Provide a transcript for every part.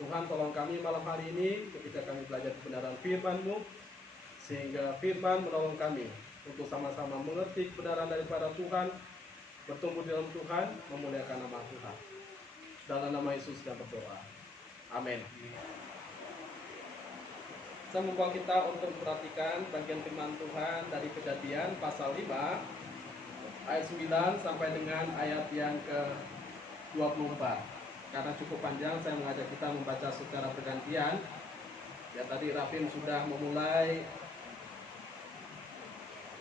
Tuhan, tolong kami malam hari ini ketika kami belajar kebenaran firman-Mu, sehingga firman menolong kami untuk sama-sama mengerti kebenaran daripada Tuhan, bertumbuh di dalam Tuhan, memuliakan nama Tuhan. Dalam nama Yesus kita berdoa. Amin. Saya membawa kita untuk memperhatikan bagian firman Tuhan dari Kejadian pasal 5 ayat 9 sampai dengan ayat yang ke-24. Karena cukup panjang, saya mengajak kita membaca secara bergantian. Ya, tadi Rafin sudah memulai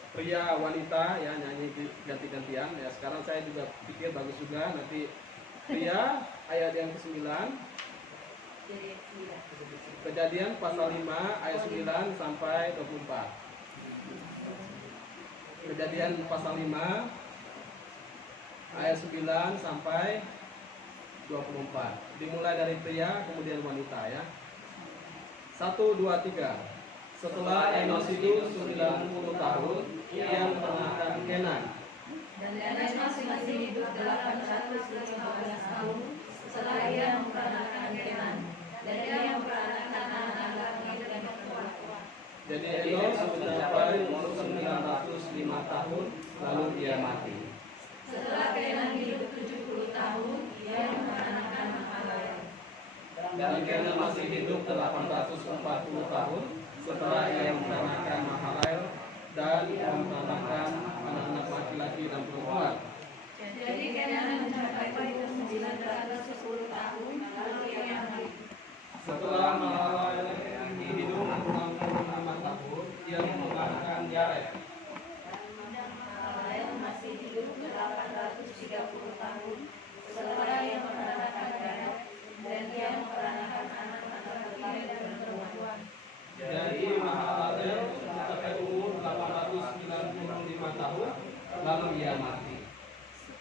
pria wanita ya nyanyi ganti-gantian. Ya, sekarang saya juga pikir bagus juga nanti pria ayat yang ke-9. Kejadian pasal 5 ayat 9 sampai 24. Kejadian pasal 5 ayat 9 sampai 24. Dimulai dari pria kemudian wanita ya. 1, 2, 3. Setelah Enos hidup 90 tahun, ia memperanakan Kenan. Dan Enos masing-masing hidup 815 tahun setelah ia memperanakan Kenan. Dan ia memperanakan anak laki dan perempuan. Jadi Enos mencapai umur 905 tahun, lalu ia mati. Setelah Kenan hidup 70 tahun, ia memperanakan Mahalalel. Dan Kenan masih hidup 840 tahun setelah ia memperanakan Mahalalel dan memperanakan anak-anak laki-laki dan perempuan. Jadi Kenan mencapai umur 910 tahun, lalu ia mati. Setelah Mahalalel hidup 65 tahun, ia memperanakan Yared. Mahalalel masih hidup 830 tahun setelah ia memperanakan Yared, dan ia memperanakan anak-anak laki dan perempuan. Jadi Mahalalel mencapai umur 895 tahun, lalu ia mati.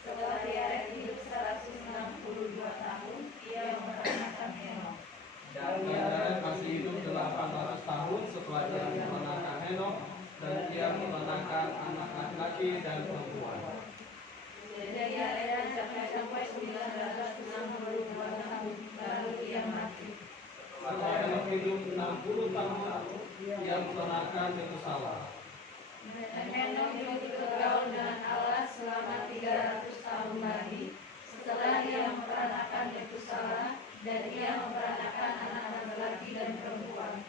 Setelah Yared hidup 162 tahun, ia memperanakan Henok. Dan Yared masih hidup 800 tahun setelah ia memperanakan Henok, dan ia memperanakan anak laki-laki dan perempuan. Jadi Yared sampai 962 tahun, lalu ia mati. Setelah Henok hidup 60 tahun, ia memperanakan Metusalah. Dan Henok hidup bergaul dengan Allah selama 300 tahun lagi. Setelah ia memperanakan Metusalah, dan ia memperanakan anak-anak laki dan perempuan.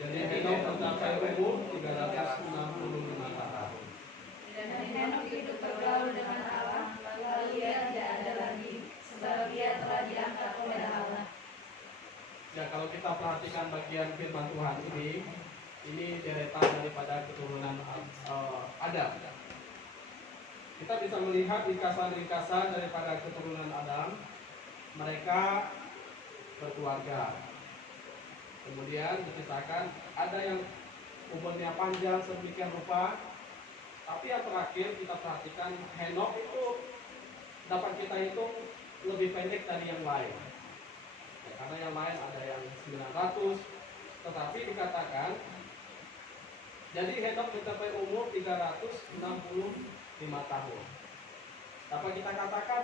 Jadi Henok mencapai umur 365 tahun. Dan Henok hidup bergaul dengan Allah, lalu ia tidak ada lagi, sebab ia telah diangkat oleh Allah. Ya, kalau kita perhatikan bagian firman Tuhan ini deretan daripada keturunan Adam. Kita bisa melihat ringkasan-ringkasan daripada keturunan Adam. Mereka berkeluarga. Kemudian diceritakan ada yang umurnya panjang sedemikian rupa, tapi yang terakhir kita perhatikan Henok itu dapat kita hitung lebih pendek dari yang lain. Ya, karena yang lain ada yang 900, tetapi dikatakan jadi Henok mencapai umur 365 tahun. Dapat kita katakan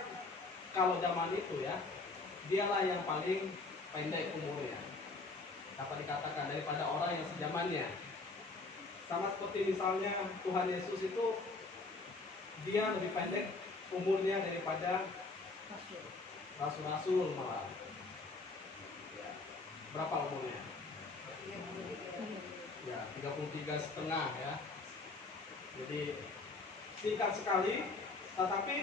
kalau zaman itu ya, dialah yang paling pendek umurnya. Dapat dikatakan daripada orang yang sejamannya. Sama seperti misalnya Tuhan Yesus itu, dia lebih pendek umurnya daripada rasul-rasul malah. Ya. Berapa umurnya? Ya, 33,5 ya. Jadi singkat sekali, tetapi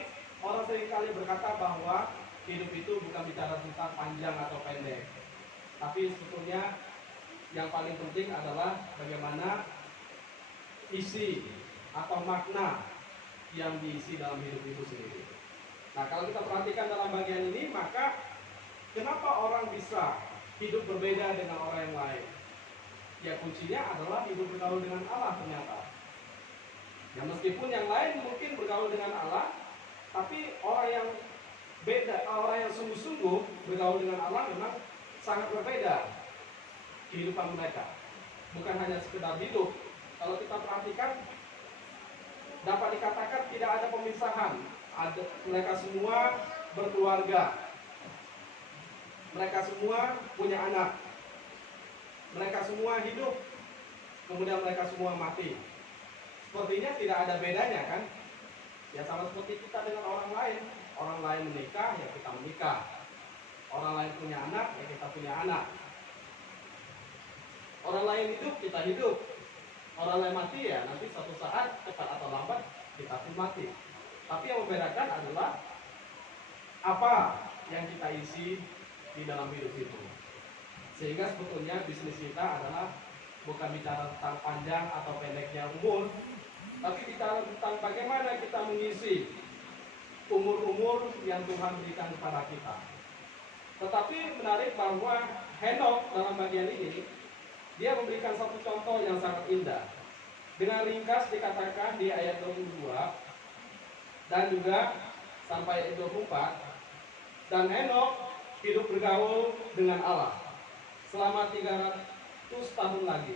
orang seringkali berkata bahwa hidup itu bukan bicara tentang panjang atau pendek, tapi sebetulnya yang paling penting adalah bagaimana isi atau makna yang diisi dalam hidup itu sendiri. Nah, kalau kita perhatikan dalam bagian ini, maka kenapa orang bisa hidup berbeda dengan orang yang lain? Ya, kuncinya adalah hidup bergaul dengan Allah ternyata. Ya, meskipun yang lain mungkin bergaul dengan Allah, tapi orang yang beda, orang yang sungguh-sungguh bergaul dengan Allah memang sangat berbeda kehidupan mereka. Bukan hanya sekedar hidup. Kalau kita perhatikan, dapat dikatakan tidak ada pemisahan. Mereka semua berkeluarga. mereka semua punya anak, mereka semua hidup, kemudian mereka semua mati. Sepertinya tidak ada bedanya kan? Ya sama seperti kita dengan orang lain. Orang lain menikah, ya kita menikah. Orang lain punya anak, ya kita punya anak. Orang lain hidup, kita hidup. Orang lain mati, ya nanti suatu saat cepat atau lambat kita pun mati. Tapi yang membedakan adalah apa yang kita isi di dalam hidup itu. Sehingga sebetulnya bisnis kita adalah bukan bicara tentang panjang atau pendeknya umur, tapi bicara tentang bagaimana kita mengisi umur-umur yang Tuhan berikan kepada kita. Tetapi menarik bahwa Henokh dalam bagian ini, dia memberikan satu contoh yang sangat indah. Dengan ringkas dikatakan di ayat 22 dan juga sampai ayat 24, dan Henokh hidup bergaul dengan Allah selama 300 tahun lagi.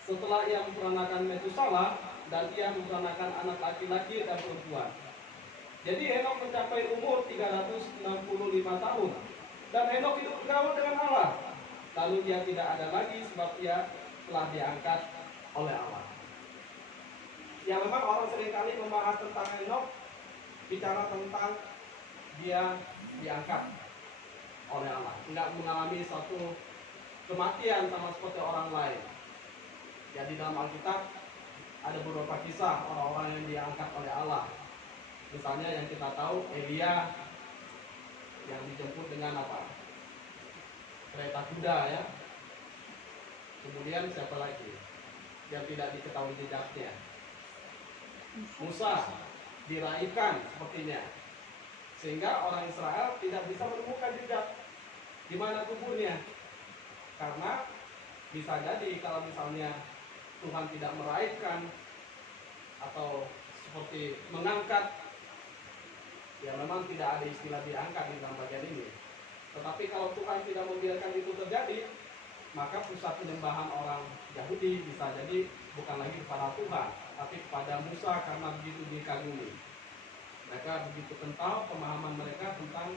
Setelah ia memperanakan Metusalah, dan ia memperanakan anak laki-laki dan perempuan. Jadi Henokh mencapai umur 365 tahun. Dan Henokh hidup bergaul dengan Allah. Lalu dia tidak ada lagi sebab ia telah diangkat oleh Allah. Ya memang orang seringkali membahas tentang Henokh, bicara tentang dia diangkat oleh Allah, tidak mengalami suatu kematian sama seperti orang lain. Ya di dalam Alkitab ada beberapa kisah orang-orang yang diangkat oleh Allah. Misalnya yang kita tahu Elia yang dijemput dengan apa? Kereta kuda ya. Kemudian siapa lagi? Yang tidak diketahui jejaknya. Musa diraihkan sepertinya. Sehingga orang Israel tidak bisa menemukan jejak di mana kuburnya. Karena bisa jadi kalau misalnya Tuhan tidak meraihkan atau seperti mengangkat, ya memang tidak ada istilah diangkat di dalam bagian ini. Tetapi kalau Tuhan tidak membiarkan itu terjadi, maka pusat penyembahan orang Yahudi bisa jadi bukan lagi kepada Tuhan, tapi kepada Musa karena begitu dikagumi. Mereka begitu kental pemahaman mereka tentang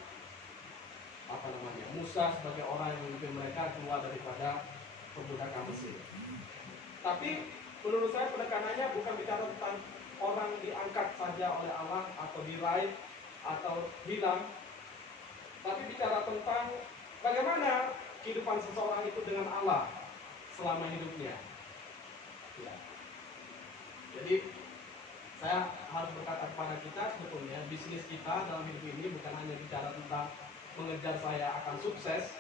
Musa sebagai orang yang memimpin mereka keluar daripada perbudakan Mesir. Tapi menurut saya penekanannya bukan bicara tentang orang diangkat saja oleh Allah atau diraih atau hilang, tapi bicara tentang bagaimana kehidupan seseorang itu dengan Allah selama hidupnya. Ya. Jadi saya harus berkata kepada kita sebetulnya bisnis kita dalam hidup ini bukan hanya bicara tentang mengejar saya akan sukses.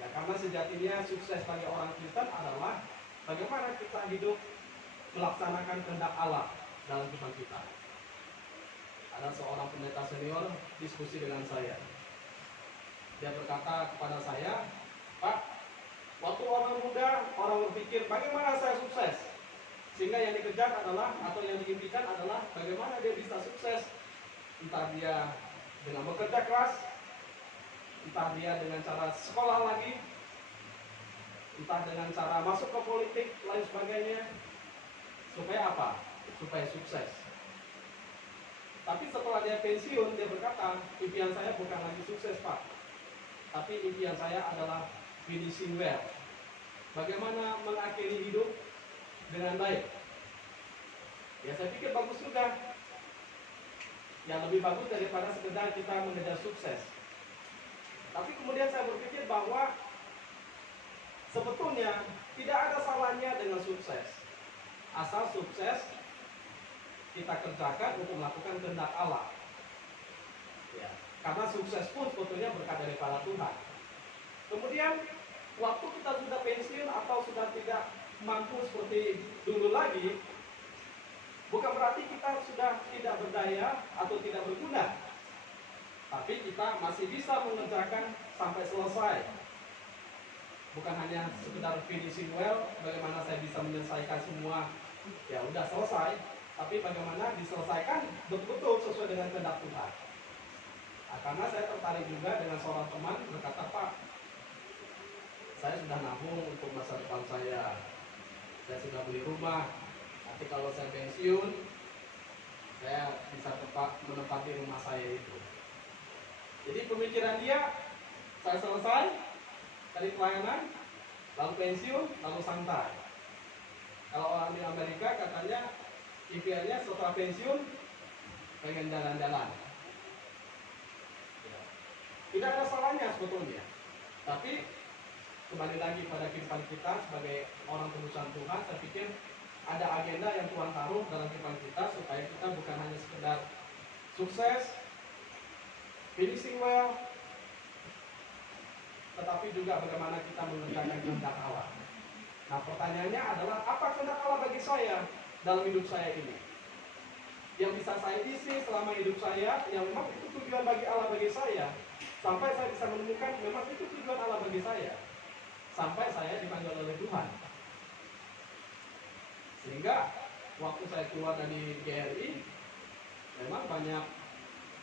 Ya, karena sejatinya sukses bagi orang Kristen adalah bagaimana kita hidup melaksanakan kehendak Allah dalam kehidupan kita. Ada seorang pendeta senior diskusi dengan saya. Dia berkata kepada saya, Pak, waktu orang muda, orang berpikir bagaimana saya sukses. Sehingga yang dikejar adalah, atau yang diimpikan adalah bagaimana dia bisa sukses. Entah dia dengan bekerja keras, entah dia dengan cara sekolah lagi, entah dengan cara masuk ke politik, lain sebagainya. Supaya apa? Supaya sukses. Tapi setelah dia pensiun, dia berkata, impian saya bukan lagi sukses, Pak. Tapi impian saya adalah finishing well. Bagaimana mengakhiri hidup dengan baik. Ya saya pikir bagus juga. Yang lebih bagus daripada sekedar kita mengejar sukses. Tapi kemudian saya berpikir bahwa sebetulnya tidak ada salahnya dengan sukses. Asal sukses kita kerjakan untuk melakukan kehendak Allah. Ya, karena sukses pun sebetulnya berkat daripada Tuhan. Kemudian waktu kita sudah pensiun atau sudah tidak mampu seperti dulu lagi, bukan berarti kita sudah tidak berdaya atau tidak berguna. Tapi kita masih bisa mengerjakan sampai selesai. Bukan hanya sekedar finishing well, bagaimana saya bisa menyelesaikan semua, ya udah selesai. Tapi bagaimana diselesaikan betul-betul sesuai dengan kehendak Tuhan. Nah, karena saya tertarik juga dengan seorang teman berkata, Pak, saya sudah nabung untuk masa depan saya sudah beli rumah. Nanti kalau saya pensiun, saya bisa menempati rumah saya itu. Jadi pemikiran dia, Saya selesai dari pelayanan, lalu pensiun, lalu santai. Kalau orang di Amerika katanya impiannya setelah pensiun pengen jalan-jalan. Ya. Tidak ada salahnya sebetulnya. Tapi kembali lagi pada kehidupan kita sebagai orang tebusan Tuhan, saya pikir ada agenda yang Tuhan taruh dalam kehidupan kita supaya kita bukan hanya sekedar sukses, finishing well, tetapi juga bagaimana kita mengerjakan kehendak Allah. Nah, pertanyaannya adalah apa kehendak Allah bagi saya dalam hidup saya ini? Yang bisa saya isi selama hidup saya, yang memang itu tujuan bagi Allah bagi saya, sampai saya bisa menemukan memang itu tujuan Allah bagi saya, sampai saya dipanggil oleh Tuhan. Sehingga waktu saya keluar dari GRI, memang banyak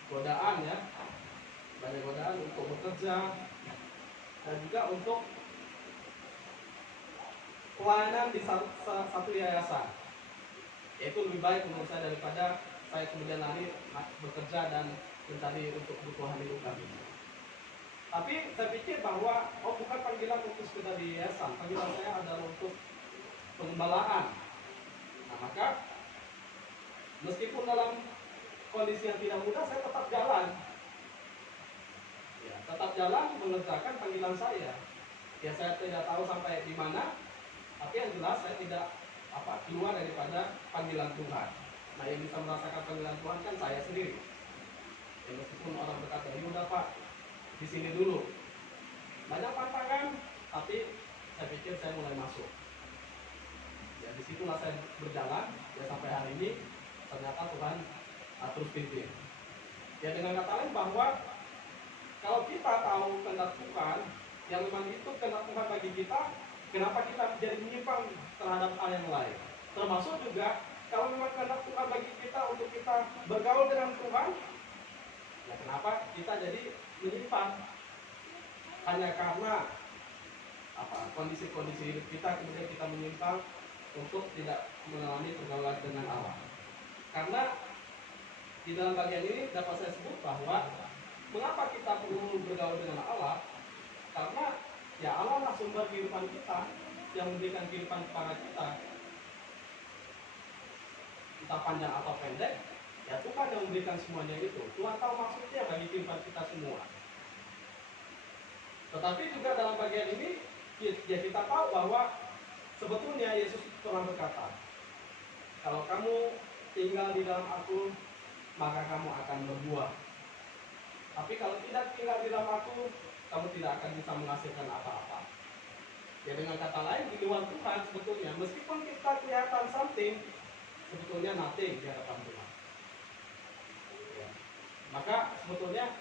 godaan ya, banyak godaan untuk bekerja dan juga untuk pelayanan di satu yayasan. Itu lebih baik menurut saya daripada saya kemudian lari bekerja dan mencari untuk kebutuhan hidup kami. Tapi saya pikir bahwa bukan panggilan untuk sekedar di yayasan, panggilan saya adalah untuk pengembalaan. Nah, maka meskipun dalam kondisi yang tidak mudah, saya tetap jalan. Ya, tetap jalan mengerjakan panggilan saya. Ya, saya tidak tahu sampai di mana, tapi yang jelas saya tidak keluar daripada panggilan Tuhan. Nah, yang bisa merasakan panggilan Tuhan kan saya sendiri. Ya, meskipun orang berkata, ya udah Pak, di sini dulu. Banyak tantangan, tapi saya pikir saya mulai masuk. Ya, disitulah saya berjalan. Ya, sampai hari ini ternyata Tuhan terus pimpin. Ya, dengan kata lain bahwa kalau kita tahu kehendak Tuhan, yang memang itu kehendak Tuhan bagi kita, kenapa kita jadi menyimpang terhadap hal yang lain? Termasuk juga kalau memang kehendak Tuhan bagi kita untuk kita bergaul dengan Tuhan, ya kenapa kita jadi menyimpang? Hanya karena kondisi-kondisi hidup kita kemudian kita menyimpang untuk tidak mengalami pergaulan dengan Allah. Karena di dalam bagian ini dapat saya sebut bahwa mengapa kita perlu bergaul dengan Allah? Karena ya Allah lah sumber kehidupan kita, yang memberikan kehidupan kepada kita, entah panjang atau pendek. Ya Tuhan yang memberikan semuanya itu. Tuhan tahu maksudnya bagi kehidupan kita semua. Tetapi juga dalam bagian ini ya kita tahu bahwa sebetulnya Yesus pernah berkata, kalau kamu tinggal di dalam Aku, maka kamu akan berbuah. Tapi kalau tidak tinggal di dalam Aku, kamu tidak akan bisa menghasilkan apa-apa. Ya, dengan kata lain, di luar Tuhan sebetulnya, meskipun kita kelihatan something, sebetulnya nothing di hadapan Tuhan. Ya. Maka sebetulnya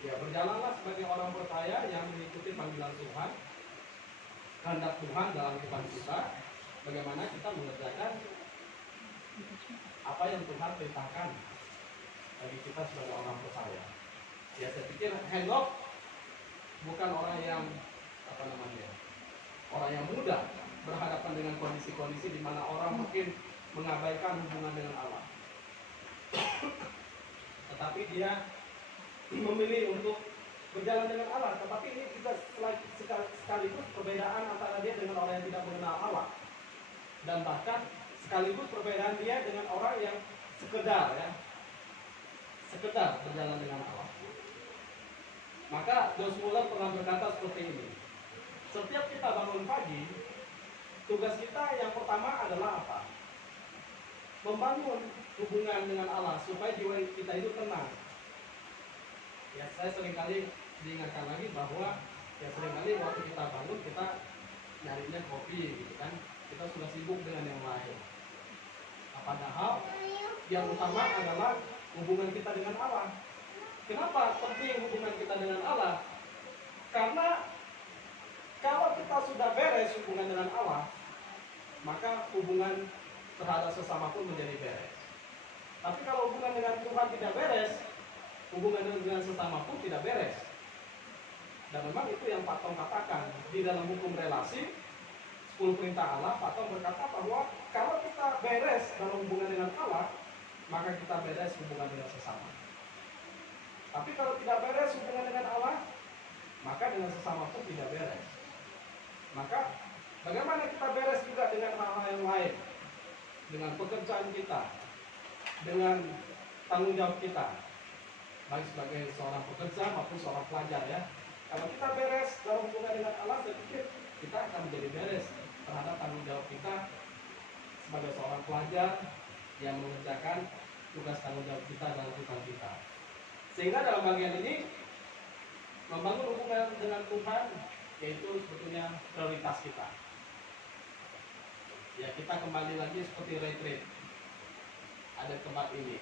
ya berjalanlah sebagai orang percaya yang mengikuti panggilan Tuhan, kehendak Tuhan dalam kehidupan kita, bagaimana kita mengerjakan apa yang Tuhan perintahkan bagi kita sebagai orang percaya. Ya, saya pikir Henok bukan orang yang orang yang mudah berhadapan dengan kondisi-kondisi di mana orang mungkin mengabaikan hubungan dengan Allah. Tetapi dia memilih untuk berjalan dengan Allah. Tetapi ini juga sekaligus perbedaan antara dia dengan orang yang tidak mengenal Allah, dan bahkan sekaligus perbedaan dia dengan orang yang sekedar berjalan dengan Allah. Maka Josh Muller pernah berkata seperti ini, setiap kita bangun pagi, tugas kita yang pertama adalah apa? Membangun hubungan dengan Allah supaya jiwa kita itu tenang. Ya, saya seringkali diingatkan lagi bahwa ya seringkali waktu kita bangun kita nyarinya kopi gitu kan, kita sudah sibuk dengan yang lain. Nah, padahal yang utama adalah hubungan kita dengan Allah. Kenapa penting hubungan kita dengan Allah? Karena kalau kita sudah beres hubungan dengan Allah, maka hubungan terhadap sesama pun menjadi beres. Tapi kalau hubungan dengan Tuhan tidak beres, hubungan dengan sesama pun tidak beres. Dan memang itu yang Pak Tong katakan di dalam hukum relasi 10 perintah Allah. Pak Tong berkata bahwa kalau kita beres dalam hubungan dengan Allah, maka kita beres hubungan dengan sesama. Tapi kalau tidak beres hubungan dengan Allah, maka dengan sesama pun tidak beres. Maka bagaimana kita beres juga dengan hal-hal yang lain, dengan pekerjaan kita, dengan tanggung jawab kita, baik sebagai seorang pekerja maupun seorang pelajar ya. Kalau kita beres dalam hubungan dengan Allah, saya pikir kita akan menjadi beres terhadap tanggung jawab kita sebagai seorang pelajar yang mengerjakan tugas tanggung jawab kita dalam kehidupan kita. Sehingga dalam bagian ini membangun hubungan dengan Tuhan yaitu sebetulnya prioritas kita. Ya, kita kembali lagi seperti retreat, ada tempat ini.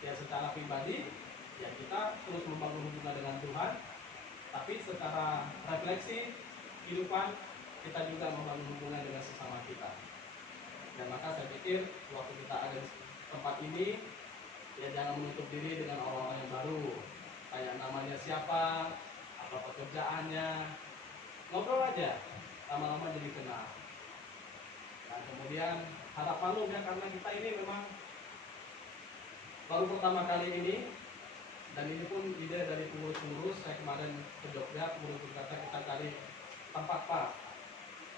Ya, secara pribadi ya kita terus membangun hubungan dengan Tuhan, tapi secara refleksi kehidupan kita juga membangun hubungan dengan sesama kita. Dan maka saya pikir waktu kita ada di tempat ini, ya jangan menutup diri dengan orang-orang yang baru, kayak namanya siapa, apa pekerjaannya, ngobrol aja, lama-lama jadi kenal. Nah kemudian harapan ya, karena kita ini memang baru pertama kali ini, dan ini pun ide dari pengurus-pengurus. Saya kemarin ke Jogja, pengurus berkata kita cari tempat Pak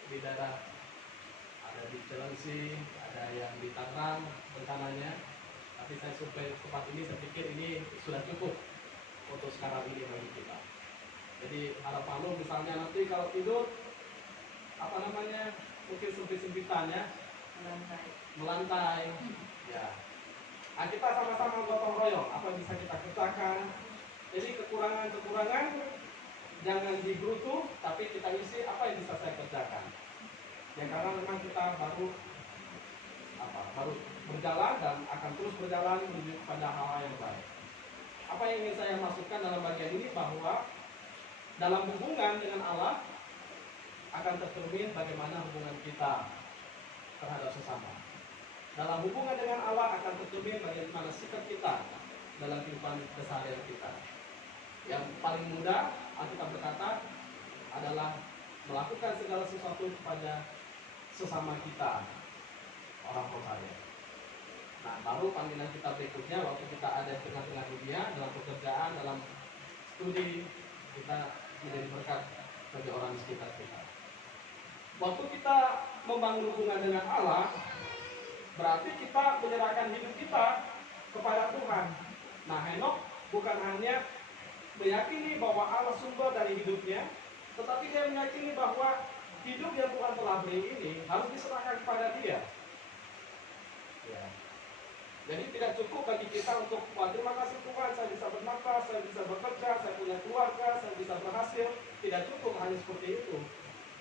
di daerah, ada di Cilengsi, ada yang di Tangerang rencananya. Tapi saya survei tempat ini, saya pikir ini sudah cukup untuk sekarang ini bagi kita. Jadi harapan lo misalnya nanti kalau tidur, apa namanya, mungkin sempit-sempitan ya, melantai, ya. Nah, kita sama-sama gotong royong apa yang bisa kita kerjakan. Jadi kekurangan-kekurangan jangan digerutu, tapi kita isi apa yang bisa saya kerjakan. Ya karena memang kita baru berjalan dan akan terus berjalan menuju kepada hal-hal yang baik. Apa yang ingin saya masukkan dalam bagian ini, bahwa dalam hubungan dengan Allah akan tercermin bagaimana hubungan kita terhadap sesama. Dalam hubungan dengan Allah akan tercermin bagaimana sikap kita dalam kehidupan keseharian kita. Yang paling mudah Alkitab berkata adalah melakukan segala sesuatu kepada sesama kita, orang percaya. Nah, baru panggilan kita berikutnya waktu kita ada di tengah-tengah dunia, dalam pekerjaan, dalam studi, kita menjadi berkat bagi orang di sekitar kita. Waktu kita membangun hubungan dengan Allah, berarti kita menyerahkan hidup kita kepada Tuhan. Nah, Henokh bukan hanya meyakini bahwa Allah sumber dari hidupnya, tetapi dia meyakini bahwa hidup yang Tuhan telah beri ini harus diserahkan kepada Dia. Ya. Jadi tidak cukup bagi kita untuk, wah terima kasih Tuhan, saya bisa bernafas, saya bisa bekerja, saya punya keluarga, saya bisa berhasil. Tidak cukup hanya seperti itu.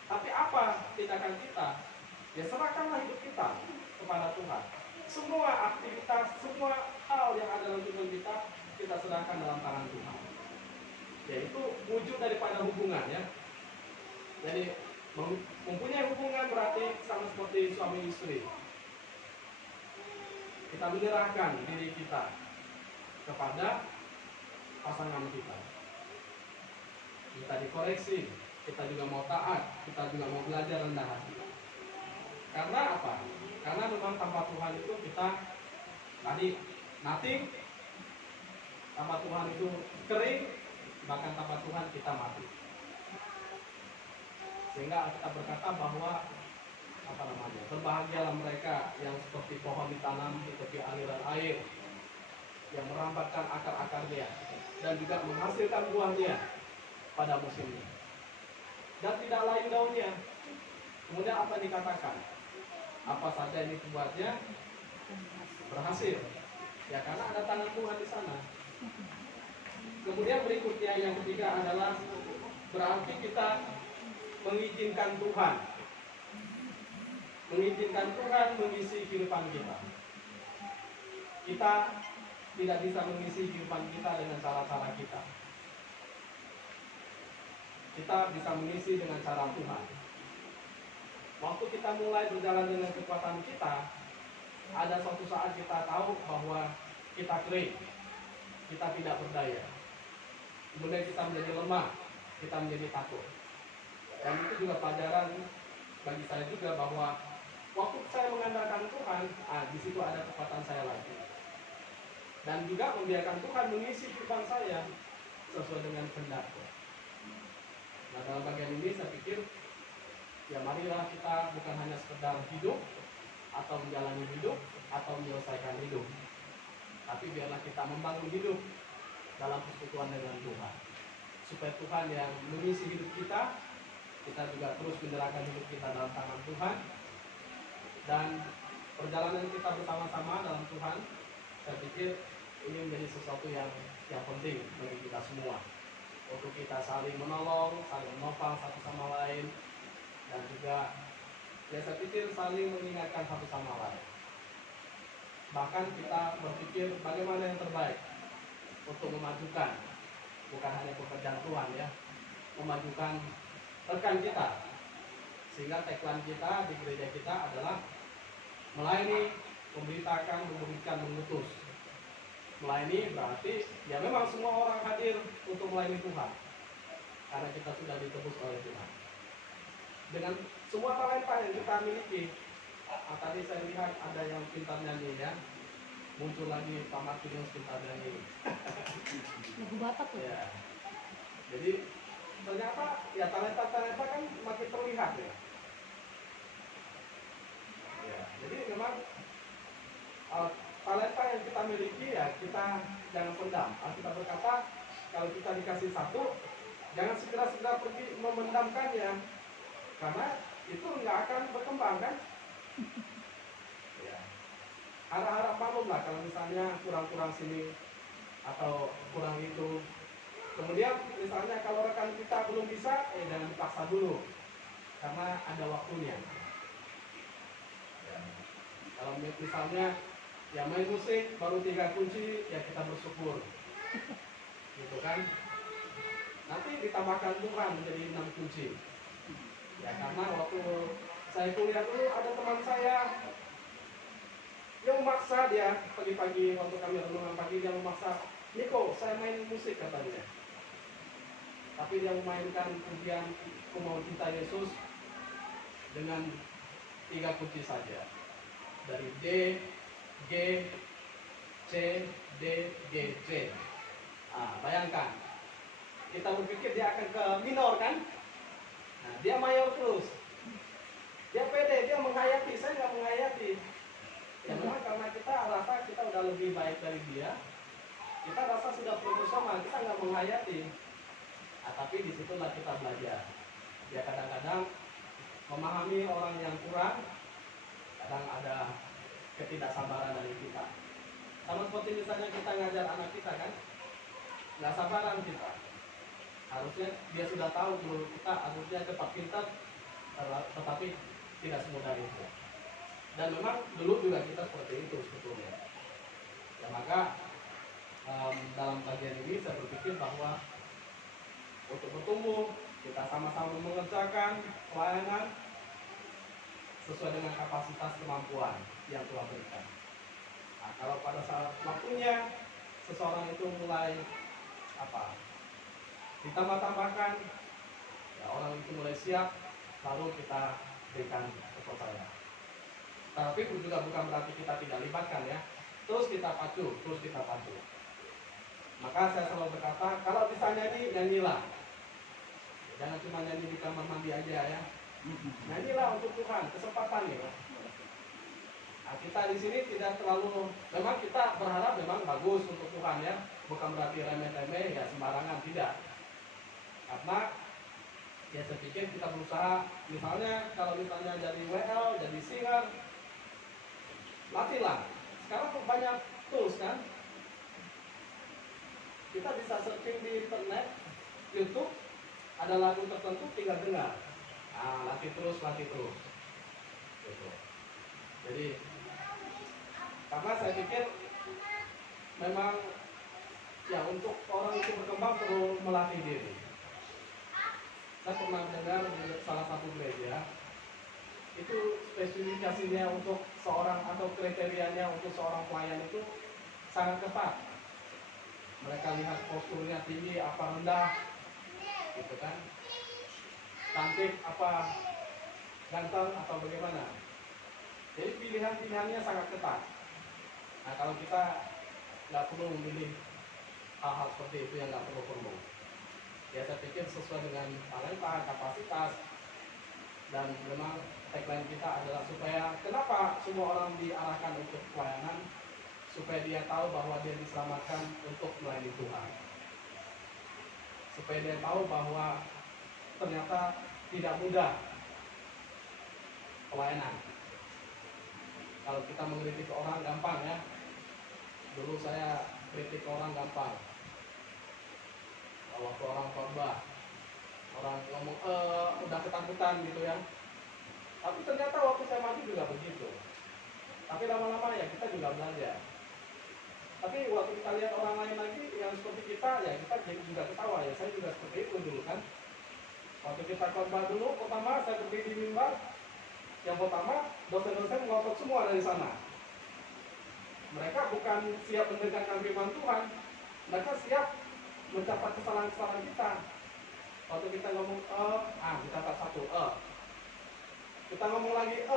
Tapi apa tindakan kita? Ya serahkanlah hidup kita kepada Tuhan. Semua aktivitas, semua hal yang ada dalam hidup kita, kita serahkan dalam tangan Tuhan. Yaitu wujud daripada hubungan ya. Jadi mempunyai hubungan berarti sama seperti suami istri. Kita menyerahkan diri kita kepada pasangan kita. Kita dikoreksi, kita juga mau taat, kita juga mau belajar rendah hati. Karena apa? Karena memang tanpa Tuhan itu kita tadi nothing, tanpa Tuhan itu kering, bahkan tanpa Tuhan kita mati. Sehingga kita berkata bahwa berbahagialah mereka yang seperti pohon ditanam di tepi aliran air, yang merambatkan akar-akarnya dan juga menghasilkan buahnya pada musimnya, dan tidak layu daunnya. Kemudian apa yang dikatakan? Apa saja yang dibuatnya berhasil, ya karena ada tangan Tuhan di sana. Kemudian berikutnya yang ketiga adalah berarti kita mengizinkan Tuhan mengisi kehidupan kita. Kita tidak bisa mengisi kehidupan kita dengan cara-cara kita. Kita bisa mengisi dengan cara Tuhan. Waktu kita mulai berjalan dengan kekuatan kita, ada suatu saat kita tahu bahwa kita kering, kita tidak berdaya. Kemudian kita menjadi lemah, kita menjadi takut. Dan itu juga pelajaran bagi saya juga, bahwa waktu saya mengandalkan Tuhan, di situ ada kekuatan saya lagi. Dan juga membiarkan Tuhan mengisi kehidupan saya sesuai dengan kehendak-Nya. dalam bagian ini saya pikir ya marilah kita bukan hanya sekedar hidup atau menjalani hidup atau menyelesaikan hidup, tapi biarlah kita membangun hidup dalam persekutuan dengan Tuhan, supaya Tuhan yang mengisi hidup kita juga terus menyerahkan hidup kita dalam tangan Tuhan, dan perjalanan kita bersama-sama dalam Tuhan, saya pikir ini menjadi sesuatu yang penting bagi kita semua, untuk kita saling menolong, saling menopang satu sama lain, dan juga ya saya pikir saling mengingatkan satu sama lain. Bahkan kita berpikir bagaimana yang terbaik untuk memajukan, bukan hanya pekerjaan Tuhan ya, memajukan rekan kita, sehingga tagline kita di gereja kita adalah melayani, memberitakan, memberikan, mengutus. Melayani berarti ya memang semua orang hadir untuk melayani Tuhan, karena kita sudah ditebus oleh Tuhan dengan semua talenta yang kita miliki. Tadi saya lihat ada yang pintar nyanyi ya, muncul lagi Pak Martinus pintar nyanyi. Lagu Batak tuh. Ya. Jadi ternyata ya talenta kan makin terlihat ya. Ya. Jadi memang talenta yang kita miliki ya kita jangan pendam. Kita berkata kalau kita dikasih satu, jangan segera pergi memendamkannya, karena itu nggak akan berkembang kan. Ya. Harap-harap maklum lah kalau misalnya kurang sini atau kurang itu. Kemudian misalnya kalau rekan kita belum bisa, jangan dipaksa dulu, karena ada waktunya. Ya. Kalau misalnya ya main musik baru 3 kunci, ya kita bersyukur, gitu kan. Nanti ditambahkan Tuhan menjadi 6 kunci. Ya karena waktu saya kuliah dulu ada teman saya yang memaksa, dia pagi-pagi waktu kami renungan pagi dia memaksa, Niko saya main musik katanya. Tapi dia memainkan pujian Ku Mau Cinta Yesus dengan 3 kunci saja. Dari D, G, C, D, G, C. Bayangkan, kita berpikir dia akan ke minor kan? Nah, dia mayor terus. Dia pede, dia menghayati, saya nggak menghayati. Ya memang karena kita rasa kita udah lebih baik dari dia, kita rasa sudah profesional, kita nggak menghayati. Tapi disitulah kita belajar. Ya kadang-kadang memahami orang yang kurang, kadang ada ketidaksabaran dari kita. Sama seperti misalnya kita ngajar anak kita kan, nggak sabaran kita. Harusnya dia sudah tahu dulu kita harusnya cepat pintar, tetapi tidak semudah itu. Dan memang dulu juga kita seperti itu sebetulnya. Ya maka dalam bagian ini saya berpikir bahwa untuk bertumbuh kita sama-sama mengerjakan pelayanan sesuai dengan kapasitas kemampuan yang Tuhan berikan. Nah, kalau pada saat waktunya seseorang itu mulai ditambah-tambahkan, ya orang itu mulai siap, lalu kita berikan kepercayaan. Tapi juga bukan berarti kita tidak libatkan ya. Terus kita pacu. Maka saya selalu berkata, kalau bisa nyanyi, nyanyilah. Jangan cuma nyanyi di kamar mandi aja ya. Nyanyilah untuk Tuhan, kesempatan ya. Nah, kita di sini tidak terlalu, memang kita berharap memang bagus untuk Tuhan ya. Bukan berarti remeh-temeh ya sembarangan, tidak. Karena ya saya pikir kita berusaha, misalnya kalau misalnya jadi WL, jadi singer, latihlah. Sekarang banyak tools kan. Kita bisa searching di internet, YouTube, ada lagu tertentu tinggal dengar. Latih terus. Gitu. Jadi karena saya pikir memang ya untuk orang itu berkembang perlu melatih diri. Saya pernah dengar di salah satu gereja itu spesifikasinya untuk seorang atau kriterianya untuk seorang pelayan itu sangat ketat. Mereka lihat posturnya tinggi apa rendah, gitu kan, cantik apa ganteng atau bagaimana. Jadi pilihannya sangat ketat. Nah kalau kita nggak perlu memilih hal-hal seperti itu yang nggak perlu. Ya saya pikir sesuai dengan talenta, kapasitas, dan memang tagline kita adalah supaya kenapa semua orang diarahkan untuk pelayanan, supaya dia tahu bahwa dia diselamatkan untuk melayani Tuhan, supaya dia tahu bahwa ternyata tidak mudah pelayanan. Kalau kita mengkritik orang gampang ya. Dulu saya kritik orang gampang. Kalau ke orang khotbah, orang ngomong udah ketakutan gitu ya. Tapi ternyata waktu saya maju juga begitu. Tapi lama-lama ya kita juga belajar. Tapi waktu kita lihat orang lain lagi yang seperti kita, ya kita jadi juga ketawa ya. Saya juga seperti itu dulu kan. Waktu kita khotbah dulu, pertama saya berdiri di mimbar. Yang pertama, dosen-dosen ngotot semua dari sana. Mereka bukan siap mendengarkan firman Tuhan, mereka siap mencatat kesalahan-kesalahan kita. Waktu kita ngomong dicatat satu kita ngomong lagi